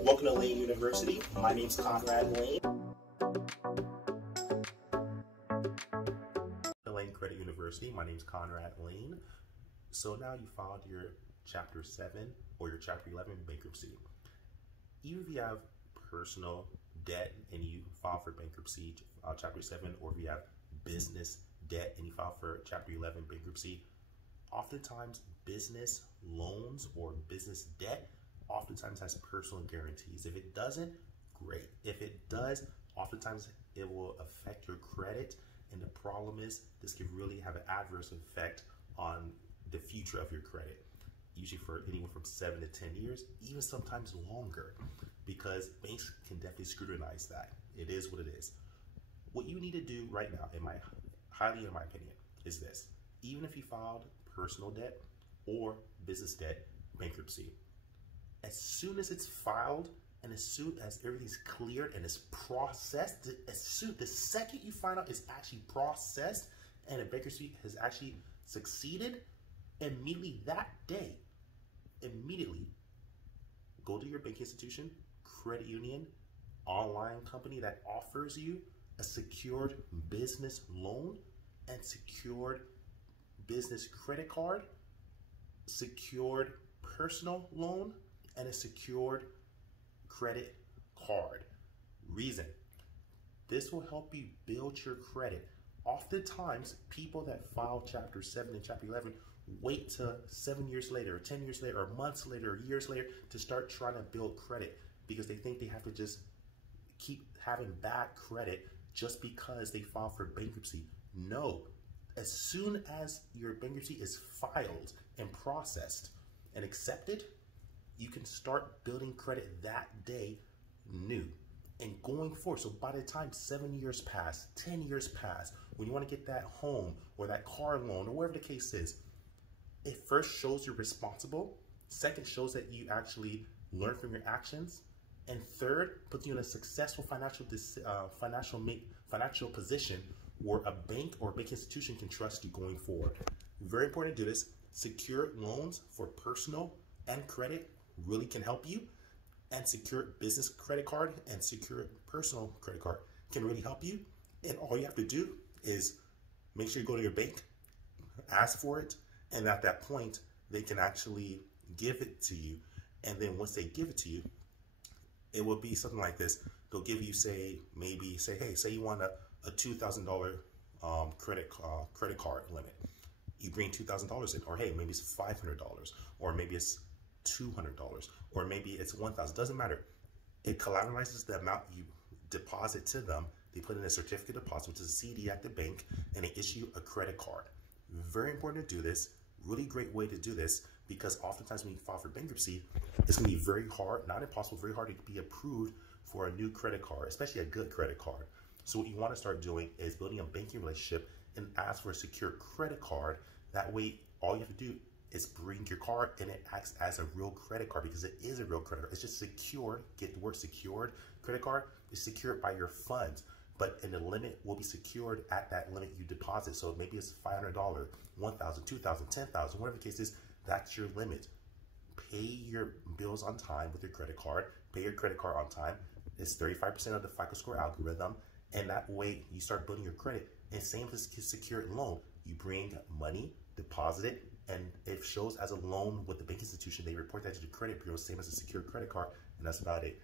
Welcome to Layn University. My name is Conrad Layn. Layn Credit University. My name is Conrad Layn. So now you filed your Chapter 7 or your Chapter 11 bankruptcy. Even if you have personal debt and you file for bankruptcy, Chapter 7, or if you have business debt and you file for Chapter 11 bankruptcy, oftentimes business loans or business debt oftentimes has personal guarantees. If it doesn't, great. If it does, oftentimes it will affect your credit, and the problem is this can really have an adverse effect on the future of your credit, usually for anywhere from 7 to 10 years, even sometimes longer, because banks can definitely scrutinize that. It is what it is. What you need to do right now, in my opinion, is this. Even if you filed personal debt or business debt bankruptcy, as soon as it's filed and as soon as everything's cleared and it's processed, the second you find out it's actually processed and a bankruptcy has actually succeeded, immediately that day, go to your bank institution, credit union, online company that offers you a secured business loan and secured business credit card, secured personal loan, and a secured credit card. Reason: this will help you build your credit. Oftentimes, people that file Chapter 7 and Chapter 11 wait till 7 years later, or 10 years later, or months later, or years later to start trying to build credit because they think they have to just keep having bad credit just because they file for bankruptcy. No. As soon as your bankruptcy is filed and processed and accepted, you can start building credit that day new and going forward. So by the time 7 years pass, 10 years pass, when you want to get that home or that car loan or whatever the case is, it first shows you're responsible. Second, shows that you actually learn from your actions. And third, puts you in a successful financial position where a bank or a bank institution can trust you going forward. Very important to do this. Secure loans for personal and credit really can help you, and secure business credit card and secure personal credit card can really help you. And all you have to do is make sure you go to your bank, ask for it, and at that point they can actually give it to you. And then once they give it to you, it will be something like this. They'll give you, say you want a $2,000 credit card limit. You bring $2,000 in, or hey, maybe it's $500, or maybe it's $200, or maybe it's $1,000. Doesn't matter. It collateralizes the amount you deposit to them. They put in a certificate of deposit, which is a CD at the bank, and they issue a credit card. Very important to do this. Really great way to do this, because oftentimes when you file for bankruptcy, it's going to be very hard, not impossible, very hard to be approved for a new credit card, especially a good credit card. So what you want to start doing is building a banking relationship and ask for a secure credit card. That way, all you have to do is bring your card, and it acts as a real credit card, because it is a real credit card. It's just secured. Get the word secured. Credit card is secured by your funds, and the limit will be secured at that limit you deposit. So maybe it's $500, $1,000, $2,000, $10,000, whatever the case is. That's your limit. Pay your bills on time with your credit card. Pay your credit card on time. It's 35% of the FICO score algorithm, and that way you start building your credit. And same as a secured loan, you bring money, deposit it, and it shows as a loan with the bank institution. They report that to the credit bureau, same as a secured credit card, and that's about it.